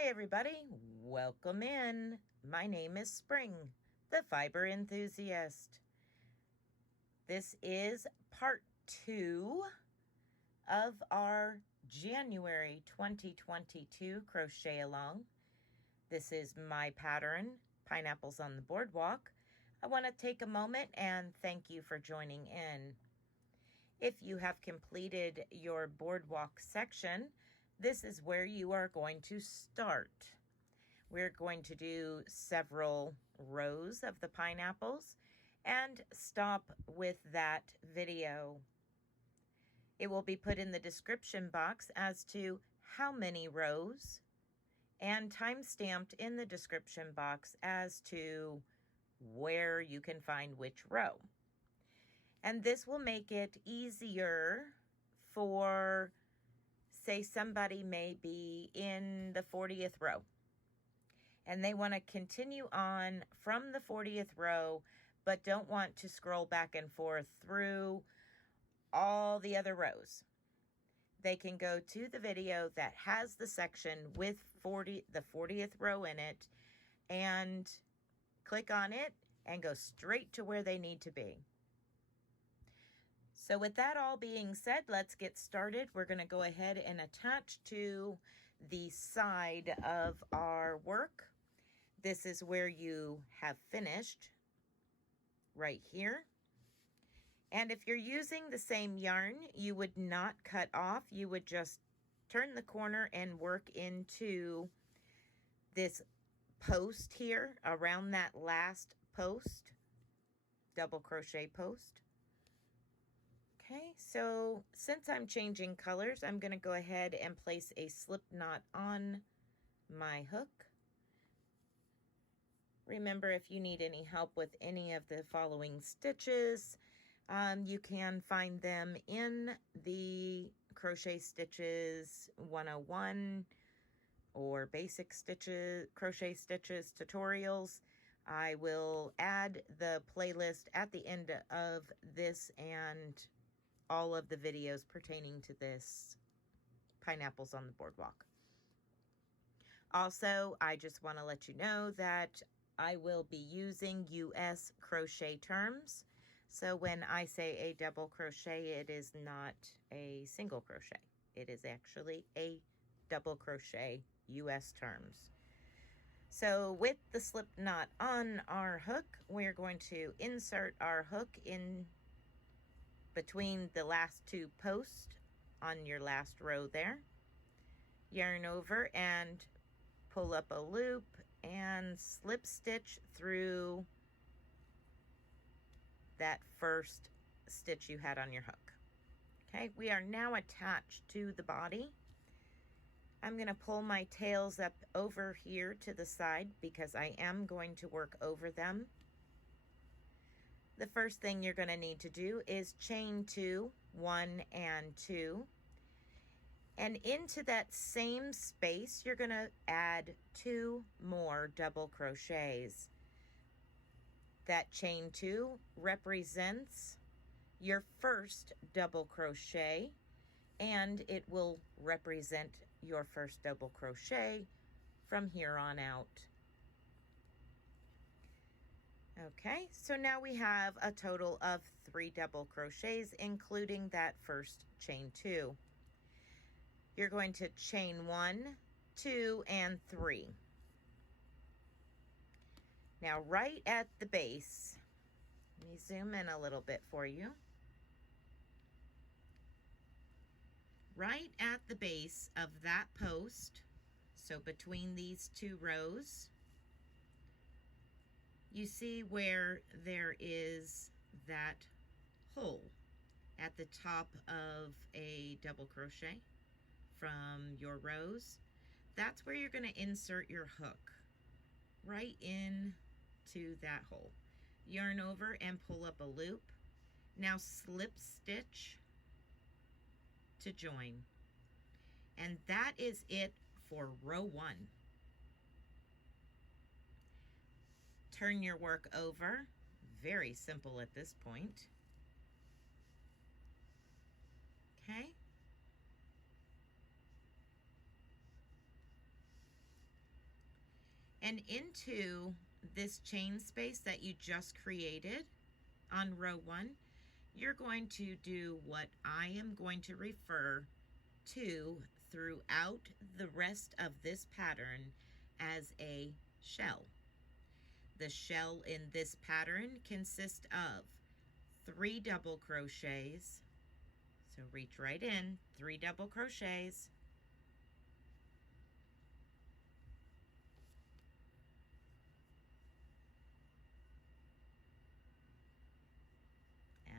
Hi everybody, welcome in. My name is Spring, the fiber enthusiast. This is part 2 of our January 2022 crochet along. This is my pattern, Pineapples on the Boardwalk. I want to take a moment and thank you for joining in. If you have completed your boardwalk section, this is where you are going to start. We're going to do several rows of the pineapples and stop with that video. It will be put in the description box as to how many rows and time-stamped in the description box as to where you can find which row. And this will make it easier for, say, somebody may be in the 40th row and they want to continue on from the 40th row, but don't want to scroll back and forth through all the other rows. They can go to the video that has the section with the 40th row in it and click on it and go straight to where they need to be. So with that all being said, let's get started. We're going to go ahead and attach to the side of our work. This is where you have finished, right here. And if you're using the same yarn, you would not cut off. You would just turn the corner and work into this post here, around that last post, double crochet post. Okay, so since I'm changing colors, I'm going to go ahead and place a slip knot on my hook. Remember, if you need any help with any of the following stitches, you can find them in the Crochet Stitches 101 or Basic Stitches, Crochet Stitches tutorials. I will add the playlist at the end of this and all of the videos pertaining to this Pineapples on the Boardwalk. Also, I just want to let you know that I will be using US crochet terms. So when I say a double crochet, it is not a single crochet. It is actually a double crochet US terms. So with the slip knot on our hook, we're going to insert our hook in between the last two posts on your last row there. Yarn over and pull up a loop and slip stitch through that first stitch you had on your hook. Okay, we are now attached to the body. I'm going to pull my tails up over here to the side because I am going to work over them. The first thing you're going to need to do is chain 2, 1 and 2. And into that same space, you're going to add 2 more double crochets. That chain 2 represents your first double crochet, and it will represent your first double crochet from here on out. Okay, so now we have a total of 3 double crochets, including that first chain 2. You're going to chain 1, 2, and 3. Now, right at the base, let me zoom in a little bit for you. Right at the base of that post, so between these 2 rows, you see where there is that hole at the top of a double crochet from your rows. That's where you're going to insert your hook, right in to that hole. Yarn over and pull up a loop. Now slip stitch to join. And that is it for row 1. Turn your work over. Very simple at this point. Okay. And into this chain space that you just created on row 1, you're going to do what I am going to refer to throughout the rest of this pattern as a shell. The shell in this pattern consists of 3 double crochets. So reach right in, 3 double crochets,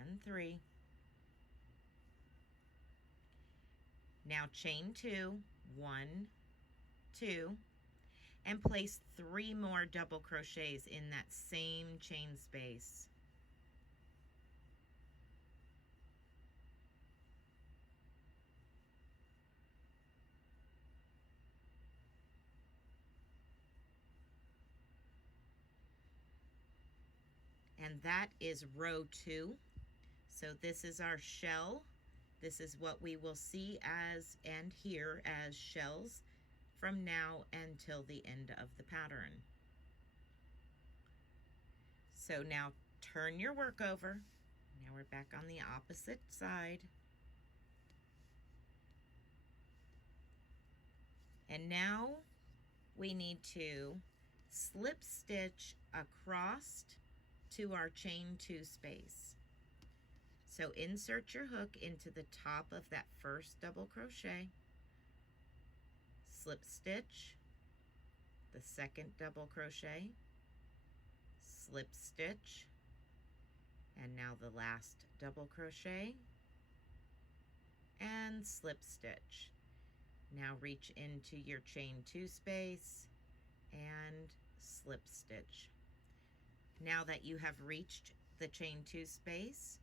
and 3. Now chain 2, 1, 2, and place 3 more double crochets in that same chain space. And that is row 2. So this is our shell. This is what we will see as and hear as shells from now until the end of the pattern. So now turn your work over. Now we're back on the opposite side. And now we need to slip stitch across to our chain 2 space. So insert your hook into the top of that first double crochet, slip stitch, the second double crochet, slip stitch, and now the last double crochet, and slip stitch. Now reach into your chain 2 space and slip stitch. Now that you have reached the chain 2 space,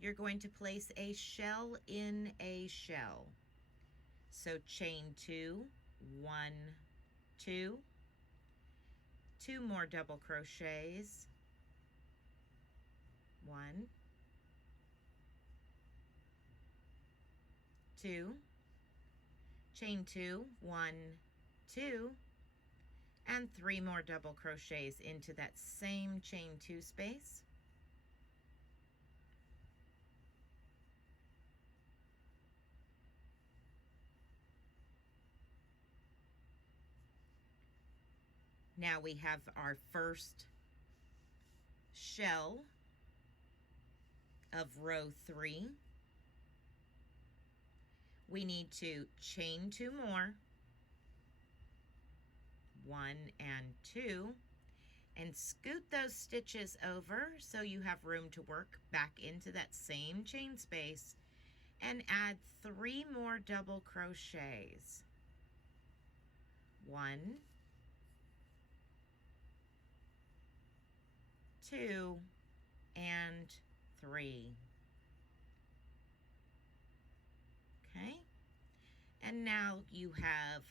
you're going to place a shell in a shell. So chain 2, 1, 2, 2 more double crochets, 1, 2, chain 2, 1, 2, and 3 more double crochets into that same chain 2 space. Now we have our first shell of row 3. We need to chain 2 more, 1 and 2, and scoot those stitches over so you have room to work back into that same chain space, and add 3 more double crochets, 1, 2, and 3. Okay, and now you have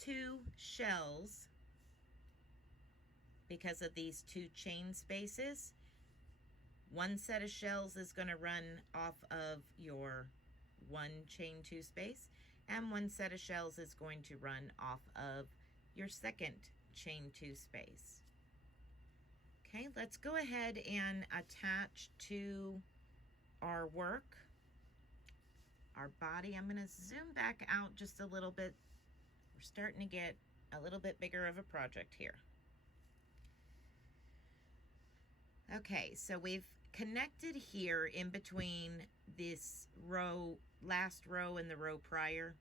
2 shells because of these 2 chain spaces. One set of shells is going to run off of your 1 chain 2 space, and one set of shells is going to run off of your second chain 2 space. Okay, let's go ahead and attach to our work, our body. I'm going to zoom back out just a little bit. We're starting to get a little bit bigger of a project here. Okay, so we've connected here in between this row, last row and the row prior.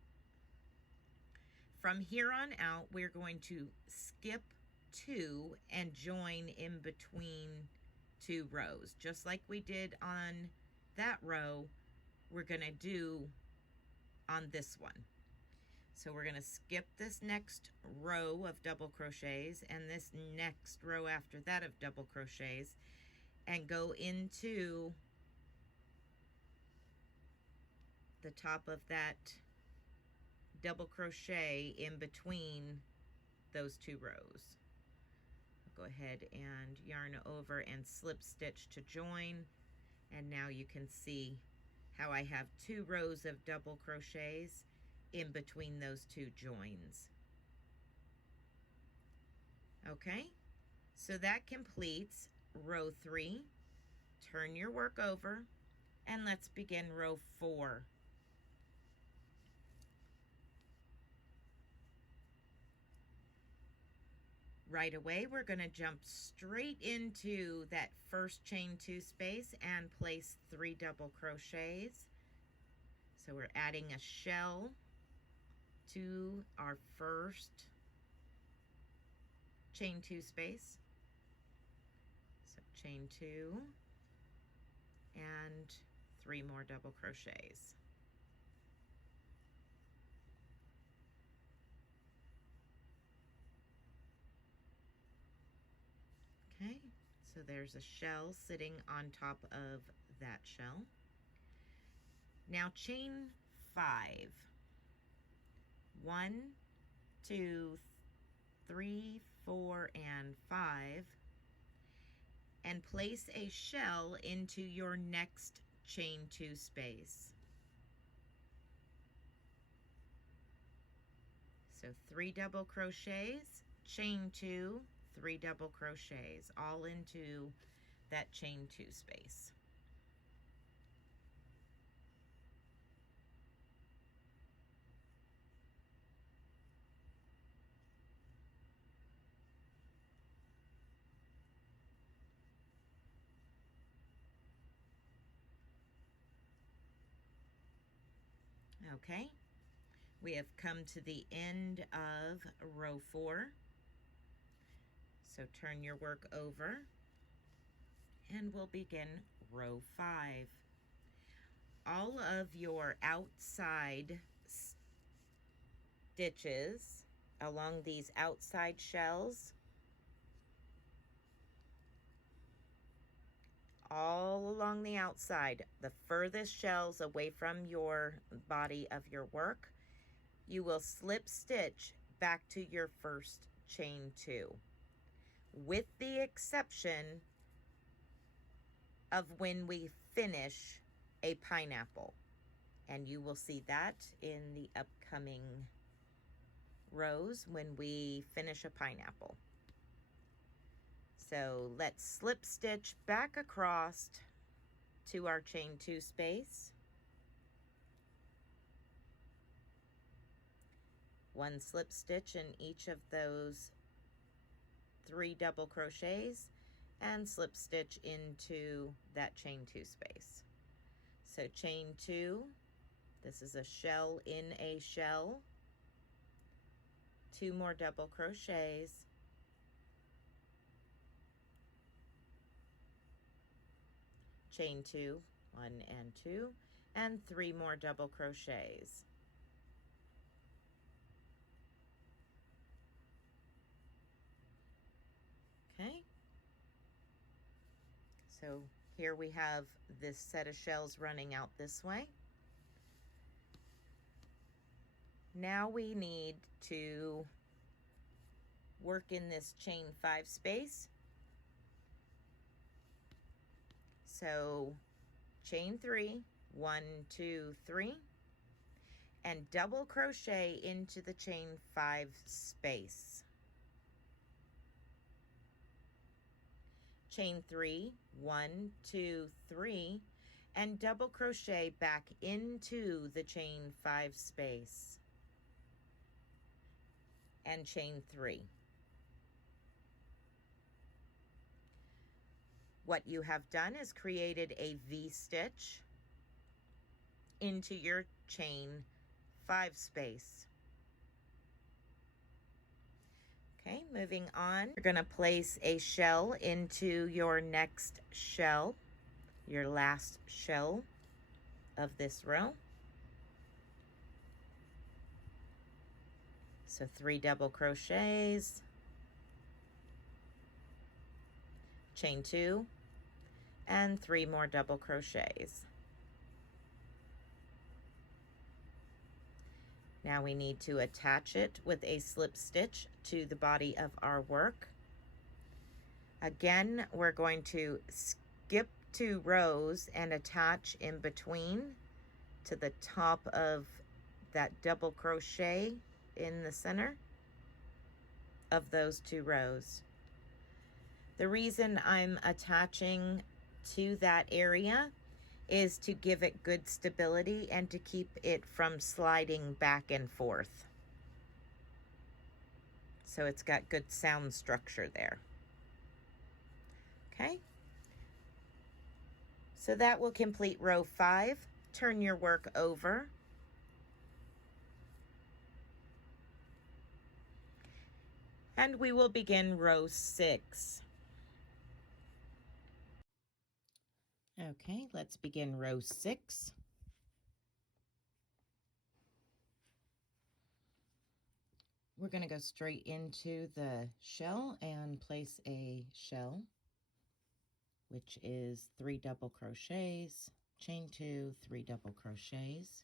From here on out, we're going to skip 2 and join in between 2 rows. Just like we did on that row, we're going to do on this one. So we're going to skip this next row of double crochets and this next row after that of double crochets, and go into the top of that double crochet in between those 2 rows. I'll go ahead and yarn over and slip stitch to join, and now you can see how I have 2 rows of double crochets in between those two joins. Okay, so that completes row 3. Turn your work over and let's begin row 4. Right away, we're going to jump straight into that first chain 2 space and place 3 double crochets. So we're adding a shell to our first chain 2 space. So chain 2 and 3 more double crochets. Okay, so there's a shell sitting on top of that shell. Now chain 5. 1, 2, 3, 4, and 5, and place a shell into your next chain 2 space. So 3 double crochets, chain 2, 3 double crochets, all into that chain 2 space. Okay, we have come to the end of row 4. So turn your work over and we'll begin row 5. All of your outside stitches along these outside shells, all along the outside, the furthest shells away from your body of your work, you will slip stitch back to your first chain 2, with the exception of when we finish a pineapple, and you will see that in the upcoming rows when we finish a pineapple. So let's slip stitch back across to our chain 2 space. 1 slip stitch in each of those 3 double crochets and slip stitch into that chain 2 space. So chain 2, this is a shell in a shell, 2 more double crochets, chain 2, 1 and 2, and 3 more double crochets. Okay, so here we have this set of shells running out this way. Now we need to work in this chain 5 space. So chain 3, 1, 2, 3, and double crochet into the chain 5 space. Chain 3, 1, 2, 3, and double crochet back into the chain 5 space. And chain 3. What you have done is created a V-stitch into your chain 5 space. Okay, moving on, you're going to place a shell into your next shell, your last shell of this row. So 3 double crochets, chain 2, and 3 more double crochets. Now we need to attach it with a slip stitch to the body of our work. Again, we're going to skip 2 rows and attach in between to the top of that double crochet in the center of those 2 rows. The reason I'm attaching to that area is to give it good stability and to keep it from sliding back and forth. So it's got good sound structure there. Okay. So that will complete row 5. Turn your work over. And we will begin row 6. Okay, let's begin row 6. We're going to go straight into the shell and place a shell, which is 3 double crochets, chain 2, 3 double crochets.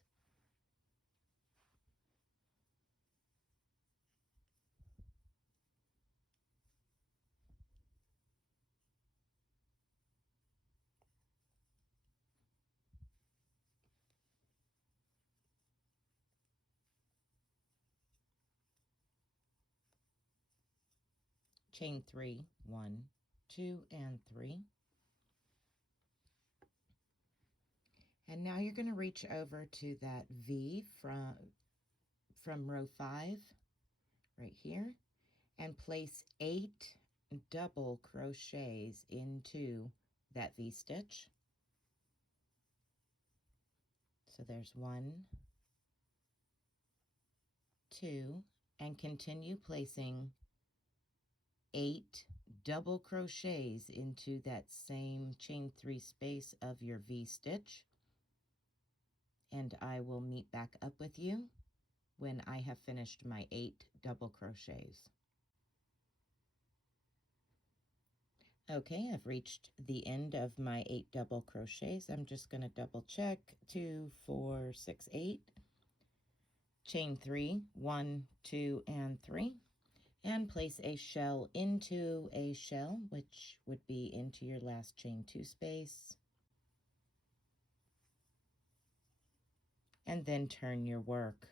Chain 3, 1, 2, and 3. And now you're going to reach over to that V from row 5 right here and place 8 double crochets into that V stitch. So there's 1, 2, and continue placing 8 double crochets into that same chain 3 space of your V stitch. And I will meet back up with you when I have finished my 8 double crochets. Okay, I've reached the end of my 8 double crochets. I'm just going to double check. 2, 4, 6, 8. Chain 3, 1, 2, and 3. And place a shell into a shell, which would be into your last chain 2 space. And then turn your work.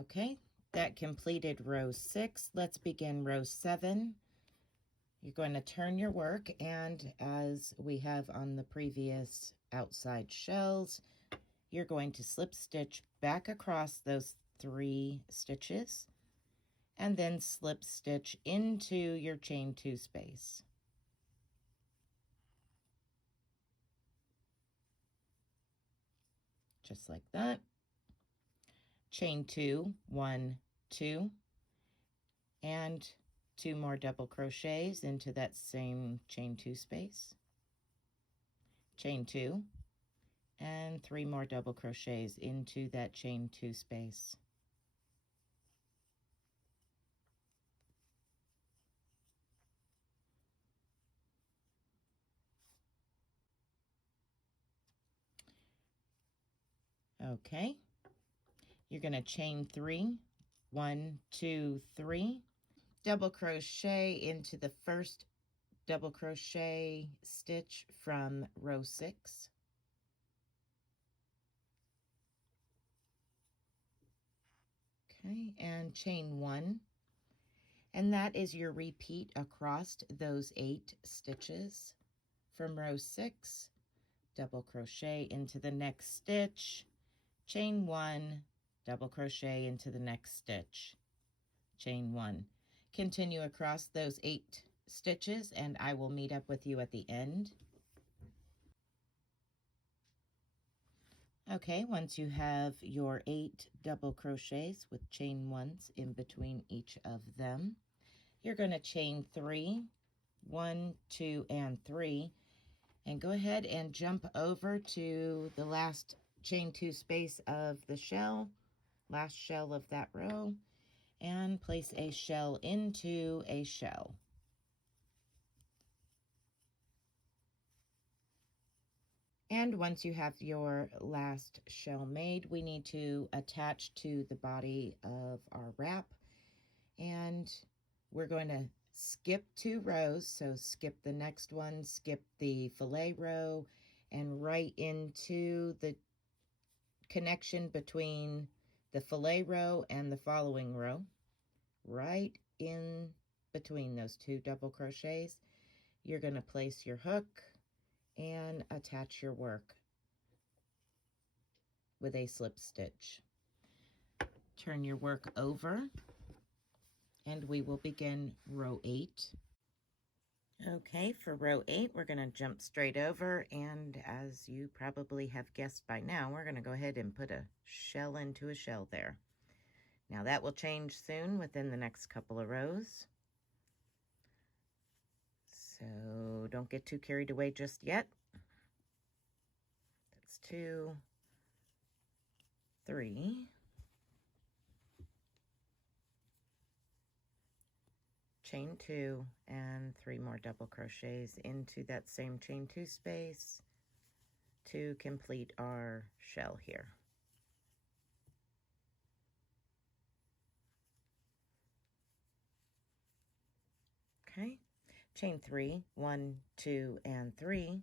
Okay, that completed row 6. Let's begin row 7. You're going to turn your work, and as we have on the previous outside shells, you're going to slip stitch back across those 3 stitches and then slip stitch into your chain 2 space. Just like that. Chain 2, 1, 2, and 2 more double crochets into that same chain 2 space. Chain 2, and 3 more double crochets into that chain 2 space. Okay, you're going to chain 3, 1, 2, 3, double crochet into the first double crochet stitch from row 6. Okay, and chain 1, and that is your repeat across those 8 stitches from row 6. Double crochet into the next stitch, chain 1, double crochet into the next stitch, chain 1. Continue across those 8 stitches, and I will meet up with you at the end. Okay, once you have your 8 double crochets with chain 1s in between each of them, you're going to chain 3, 1, 2, and 3, and go ahead and jump over to the last chain 2 space of the shell, last shell of that row, and place a shell into a shell. And once you have your last shell made, we need to attach to the body of our wrap. And we're going to skip 2 rows. So skip the next one, skip the fillet row, and right into the connection between the fillet row and the following row. Right in between those 2 double crochets, you're going to place your hook and attach your work with a slip stitch. Turn your work over and we will begin row 8. Okay, for row 8, we're going to jump straight over, and as you probably have guessed by now, we're going to go ahead and put a shell into a shell there. Now that will change soon within the next couple of rows. So don't get too carried away just yet. That's 2, 3. Chain 2 and 3 more double crochets into that same chain 2 space to complete our shell here. Okay, chain 3, 1, 2, and 3.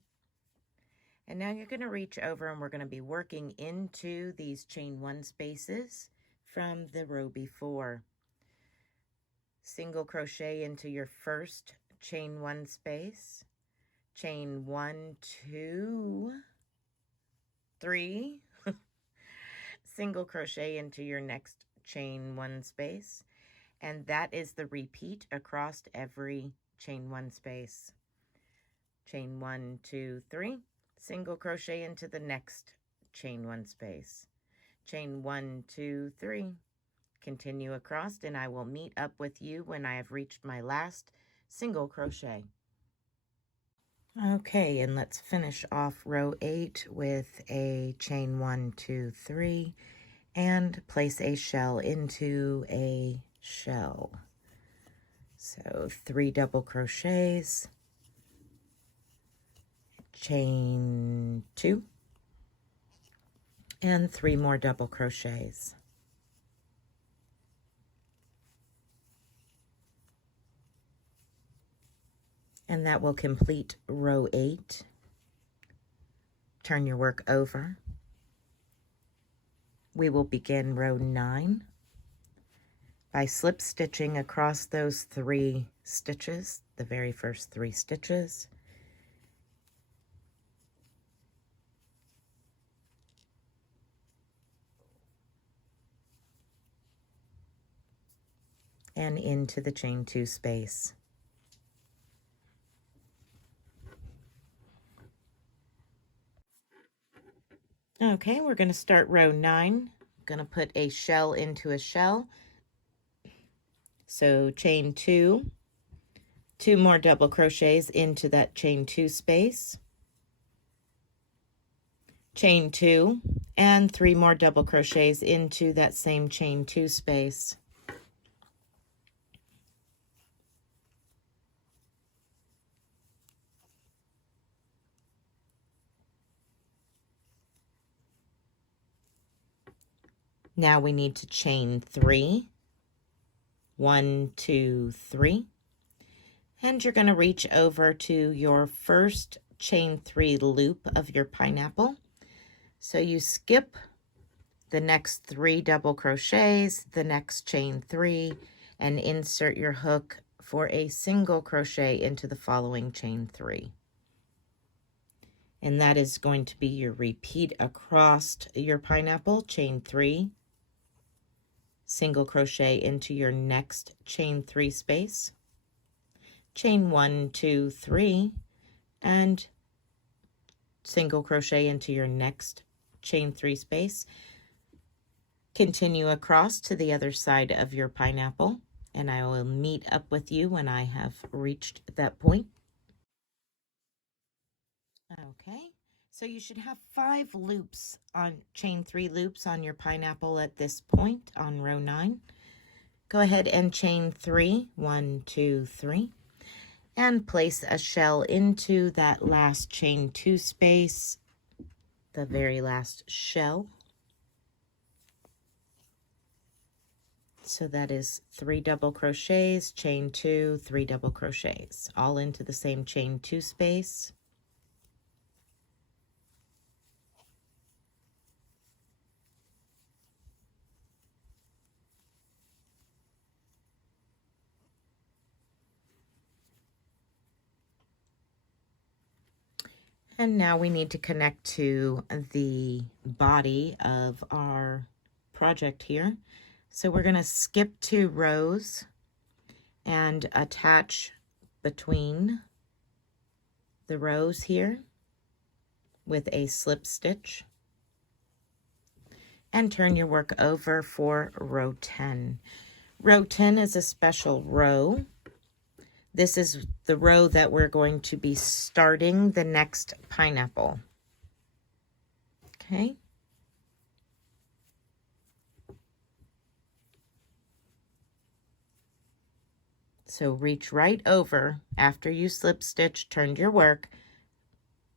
And now you're going to reach over and we're going to be working into these chain 1 spaces from the row before. Single crochet into your first chain 1 space, chain 1, 2, 3, single crochet into your next chain 1 space, and that is the repeat across every chain 1 space. Chain 1, 2, 3, single crochet into the next chain 1 space. Chain 1, 2, 3, continue across, and I will meet up with you when I have reached my last single crochet. Okay, and let's finish off row 8 with a chain 1, 2, 3, and place a shell into a shell. So 3 double crochets, chain 2, and 3 more double crochets. And that will complete row 8. Turn your work over. We will begin row 9 by slip stitching across those 3 stitches, the very first 3 stitches. And into the chain 2 space. Okay, we're going to start row 9. I'm going to put a shell into a shell. So chain 2, 2 more double crochets into that chain 2 space. Chain 2 and 3 more double crochets into that same chain 2 space. Now we need to chain 3, 1, 2, 3, and you're going to reach over to your first chain 3 loop of your pineapple. So you skip the next 3 double crochets, the next chain 3, and insert your hook for a single crochet into the following chain 3. And that is going to be your repeat across your pineapple, chain 3, single crochet into your next chain 3 space, chain 1, 2, 3, and single crochet into your next chain 3 space. Continue across to the other side of your pineapple, and I will meet up with you when I have reached that point. Okay, so you should have 5 loops on chain 3 loops on your pineapple at this point on row 9. Go ahead and chain 3, 1, 2, 3, and place a shell into that last chain 2 space, the very last shell. So that is 3 double crochets, chain 2, 3 double crochets, all into the same chain 2 space. And now we need to connect to the body of our project here. So we're going to skip 2 rows and attach between the rows here with a slip stitch. And turn your work over for row 10. Row 10 is a special row. This is the row that we're going to be starting the next pineapple. Okay. So reach right over after you slip stitch, turned your work,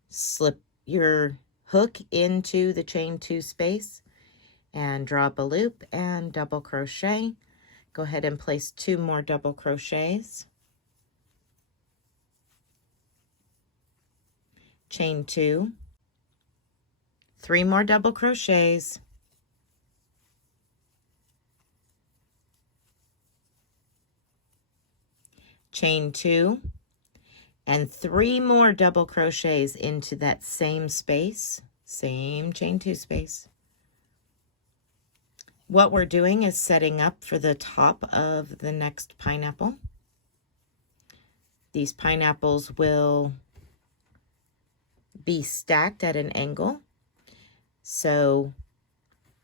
slip your hook into the chain 2 space and draw up a loop and double crochet. Go ahead and place 2 more double crochets. Chain 2, 3 more double crochets, chain 2, and 3 more double crochets into that same space, same chain 2 space. What we're doing is setting up for the top of the next pineapple. These pineapples will be stacked at an angle. So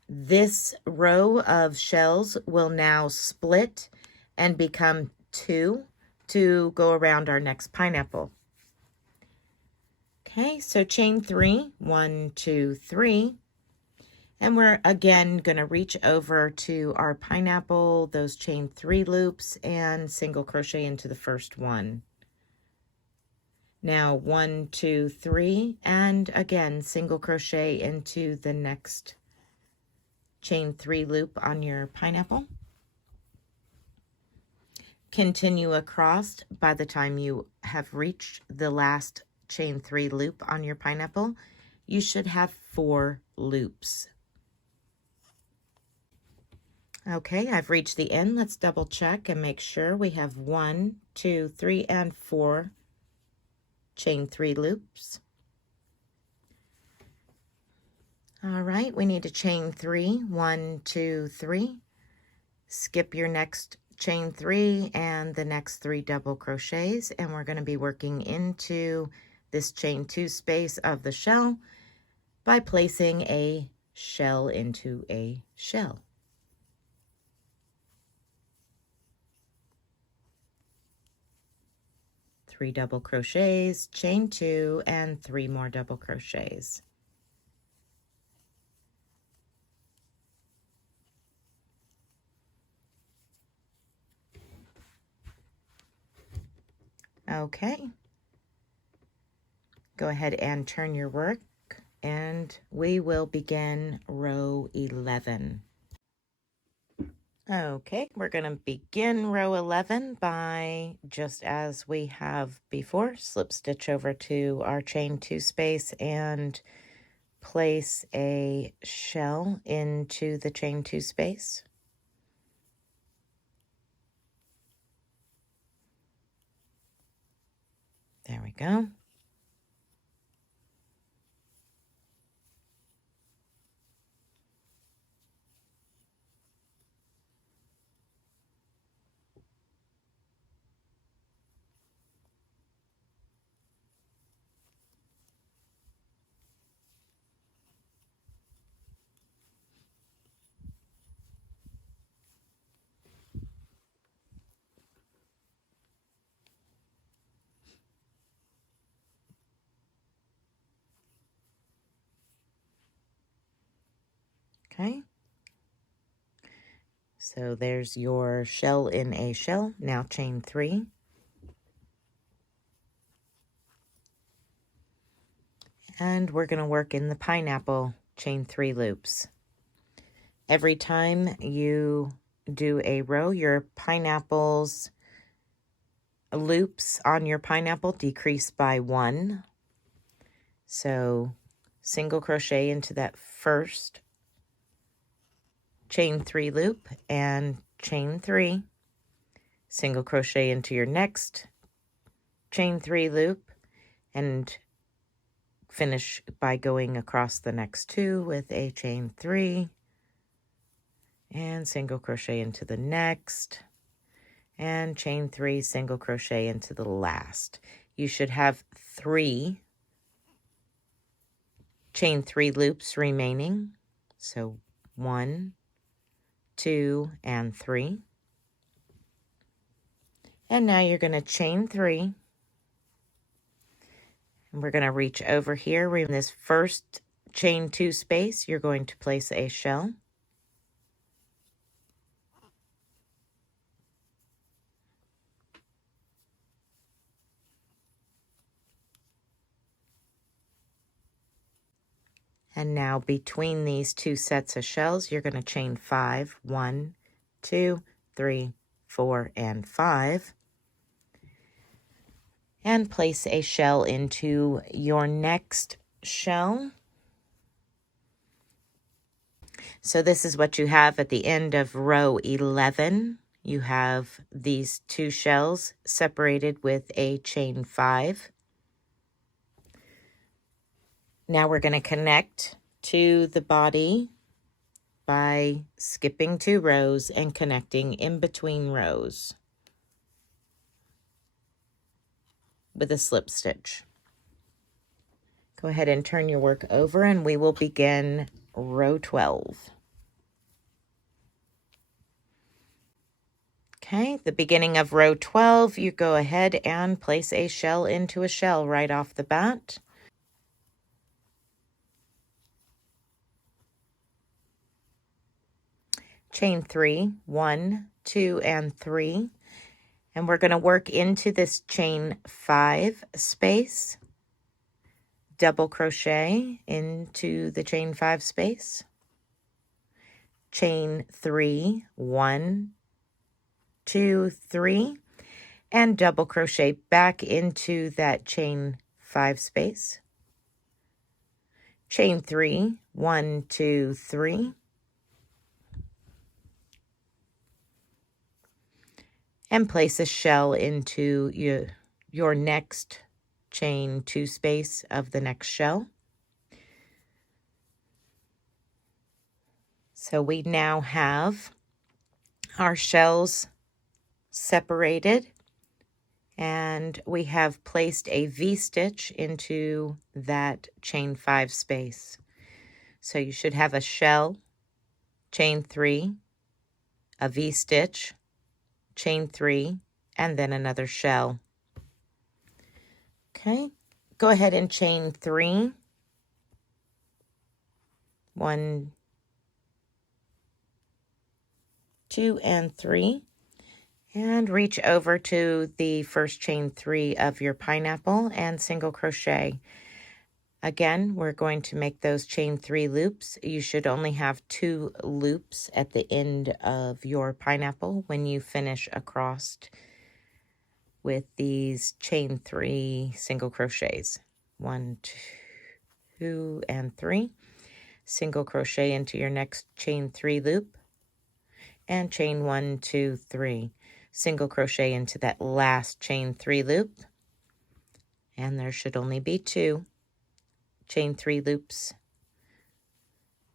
this row of shells will now split and become 2 to go around our next pineapple. Okay, so chain 3, 1, 2, 3. And we're again going to reach over to our pineapple, those chain 3 loops, and single crochet into the first one. Now 1, 2, 3, and again single crochet into the next chain 3 loop on your pineapple. Continue across. By the time you have reached the last chain 3 loop on your pineapple, you should have 4 loops. Okay, I've reached the end. Let's double check and make sure we have 1, 2, 3, and 4 chain 3 loops. All right, we need to chain 3, 1, 2, 3. Skip your next chain 3 and the next 3 double crochets, and we're going to be working into this chain 2 space of the shell by placing a shell into a shell. Three double crochets, chain 2, and 3 more double crochets. Okay. Go ahead and turn your work, and we will begin row 11. Okay, we're going to begin row 11 by, just as we have before, slip stitch over to our chain 2 space and place a shell into the chain 2 space. There we go. Okay. So there's your shell in a shell. Now chain 3. And we're going to work in the pineapple chain 3 loops. Every time you do a row, your pineapples loops on your pineapple decrease by 1. So single crochet into that first chain 3 loop and chain 3, single crochet into your next chain 3 loop, and finish by going across the next 2 with a chain 3 and single crochet into the next and chain 3, single crochet into the last. You should have 3 chain 3 loops remaining. So 1, 2, and 3. And now you're going to chain 3. And we're going to reach over here. In this first chain 2 space, you're going to place a shell. And now between these 2 sets of shells, you're going to chain 5. 1, 2, 3, 4, and 5. And place a shell into your next shell. So this is what you have at the end of row 11. You have these 2 shells separated with a chain 5. Now we're going to connect to the body by skipping 2 rows and connecting in between rows with a slip stitch. Go ahead and turn your work over and we will begin row 12. Okay, the beginning of row 12, you go ahead and place a shell into a shell right off the bat. Chain 3, 1, 2, and 3. And we're going to work into this chain 5 space. Double crochet into the chain 5 space. Chain 3, 1, 2, 3. And double crochet back into that chain 5 space. Chain 3, 1, 2, 3. And place a shell into your next chain 2 space of the next shell. So we now have our shells separated, and we have placed a V-stitch into that chain 5 space. So you should have a shell, chain 3, a V-stitch, chain 3, and then another shell. Okay, go ahead and chain 3. 1, 2, and 3. And reach over to the first chain 3 of your pineapple and single crochet. Again, we're going to make those chain 3 loops. You should only have 2 loops at the end of your pineapple when you finish across with these chain 3 single crochets. 1, 2, and 3. Single crochet into your next chain 3 loop and chain 1, 2, 3. Single crochet into that last chain 3 loop, and there should only be 2 chain 3 loops.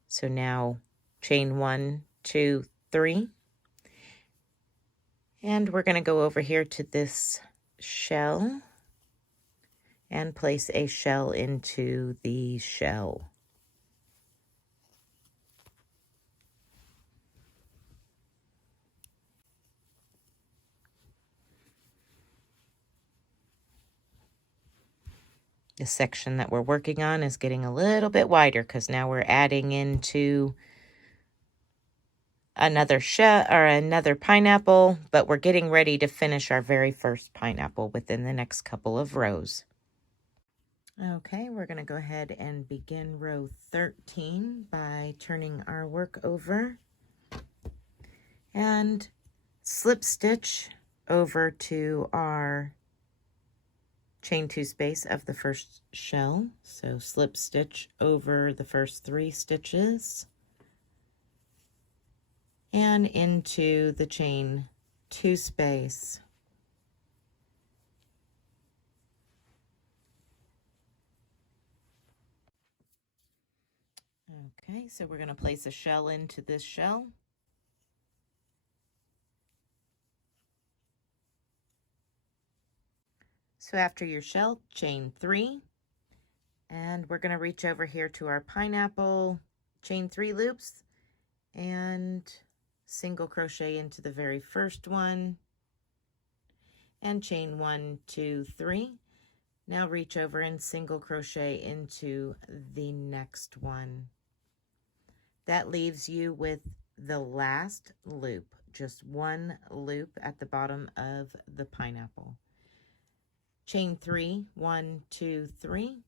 So now chain 1, 2, 3, and we're going to go over here to this shell and place a shell into the shell. The section that we're working on is getting a little bit wider because now we're adding into another shell or another pineapple, but we're getting ready to finish our very first pineapple within the next couple of rows. Okay, we're going to go ahead and begin row 13 by turning our work over and slip stitch over to our chain 2 space of the first shell. So slip stitch over the first 3 stitches and into the chain 2 space. Okay, so we're going to place a shell into this shell. So after your shell, chain 3, and we're going to reach over here to our pineapple, chain 3 loops, and single crochet into the very first one, and chain 1, 2, 3. Now reach over and single crochet into the next one. That leaves you with the last loop, just one loop at the bottom of the pineapple. Chain 3, 1, 2, 3,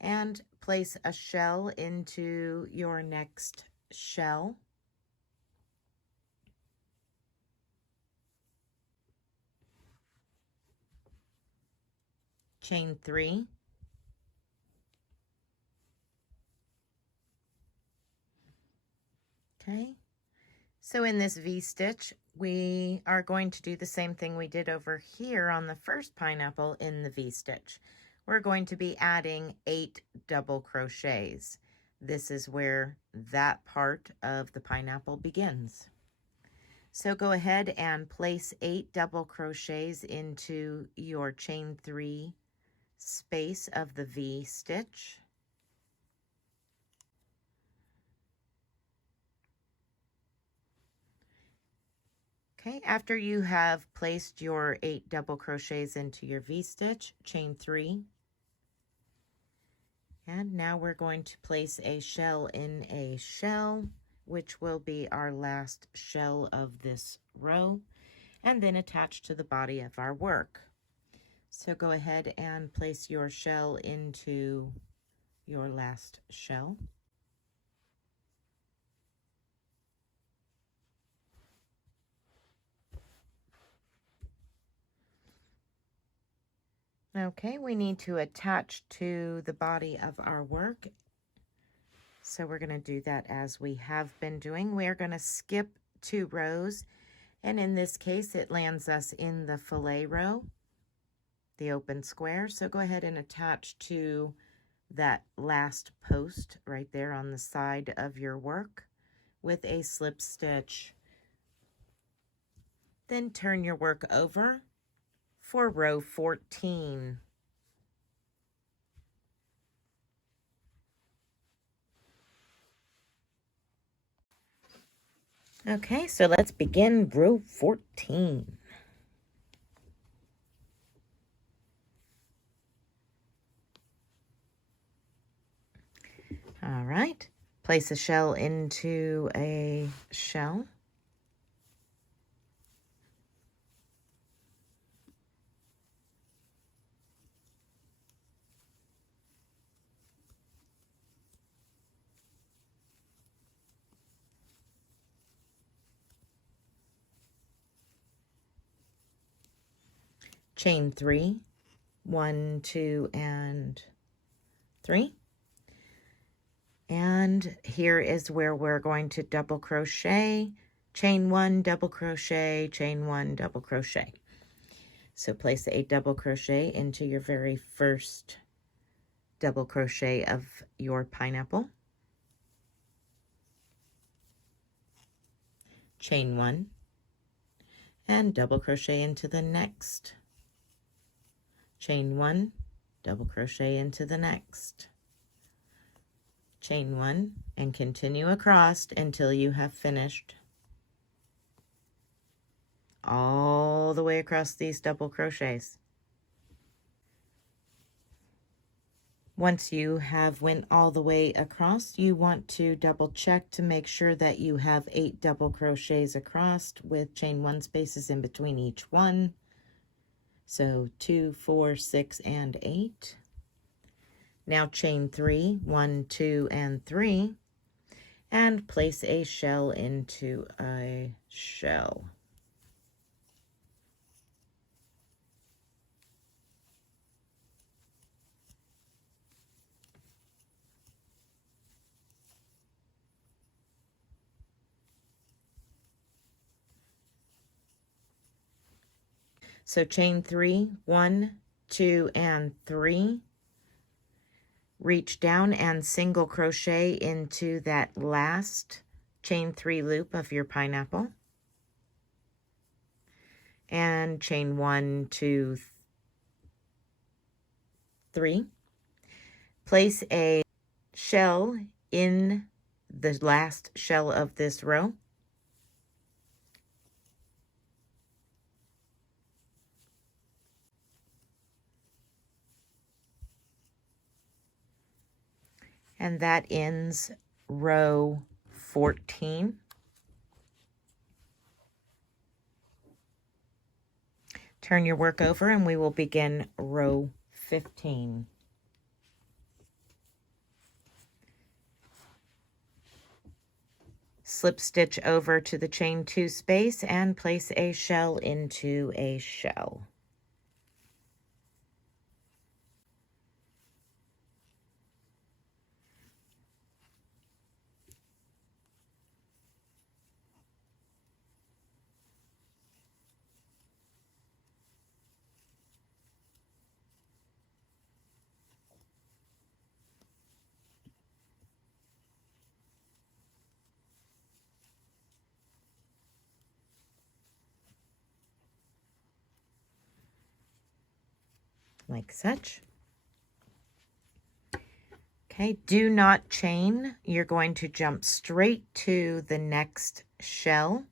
and place a shell into your next shell. Chain 3, okay. So in this V-stitch, we are going to do the same thing we did over here on the first pineapple in the V-stitch. We're going to be adding 8 double crochets. This is where that part of the pineapple begins. So go ahead and place 8 double crochets into your chain 3 space of the V-stitch. Okay, after you have placed your 8 double crochets into your V-stitch, chain 3. And now we're going to place a shell in a shell, which will be our last shell of this row, and then attach to the body of our work. So go ahead and place your shell into your last shell. Okay, we need to attach to the body of our work. So we're going to do that as we have been doing. We're going to skip 2 rows, and in this case it lands us in the fillet row, the open square. So go ahead and attach to that last post right there on the side of your work with a slip stitch. Then turn your work over for row 14. Okay, so let's begin row 14. All right, place a shell into a shell. Chain 3, 1, 2, and 3. And here is where we're going to double crochet, chain 1, double crochet, chain 1, double crochet. So place a double crochet into your very first double crochet of your pineapple. Chain 1 and double crochet into the next. Chain 1, double crochet into the next. Chain 1 and continue across until you have finished all the way across these double crochets. Once you have went all the way across, you want to double check to make sure that you have 8 double crochets across with chain 1 spaces in between each one. So 2, 4, 6, and 8. Now chain 3, 1, 2, and 3, and place a shell into a shell. So chain 3, 1, 2, and 3. Reach down and single crochet into that last chain 3 loop of your pineapple. And chain 1, 2, 3. Place a shell in the last shell of this row. And that ends row 14. Turn your work over and we will begin row 15. Slip stitch over to the chain 2 space and place a shell into a shell. Like such. Okay, do not chain. You're going to jump straight to the next shell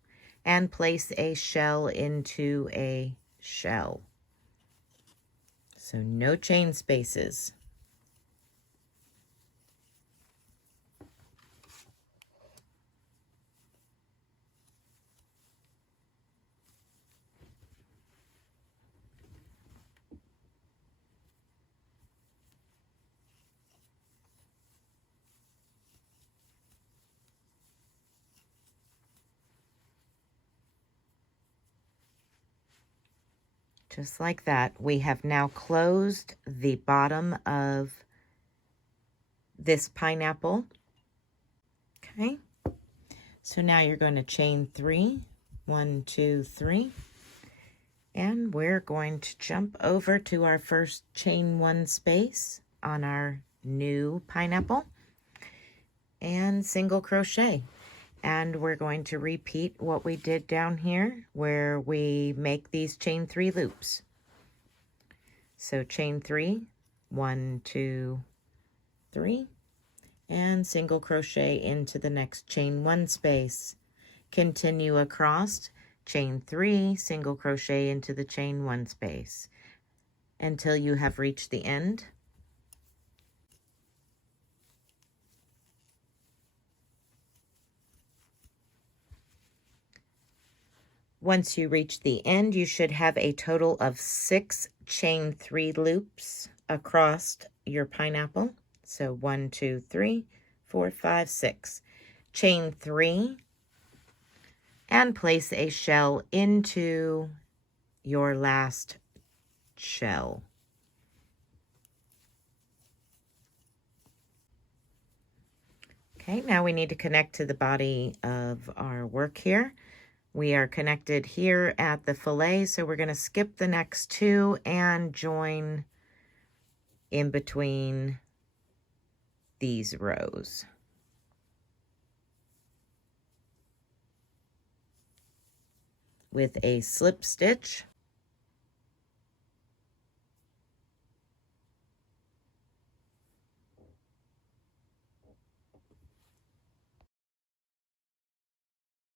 and place a shell into a shell. So no chain spaces. Just like that, we have now closed the bottom of this pineapple. Okay, so now you're going to chain 3, 1, 2, 3, and we're going to jump over to our first chain 1 space on our new pineapple and single crochet. And we're going to repeat what we did down here where we make these chain 3 loops. So chain 3, 1, 2, 3, and single crochet into the next chain 1 space. Continue across, chain 3, single crochet into the chain 1 space until you have reached the end. Once you reach the end, you should have a total of 6 chain 3 loops across your pineapple. So 1, 2, 3, 4, 5, 6. Chain 3 and place a shell into your last shell. Okay, now we need to connect to the body of our work here. We are connected here at the fillet, so we're going to skip the next 2 and join in between these rows. With a slip stitch.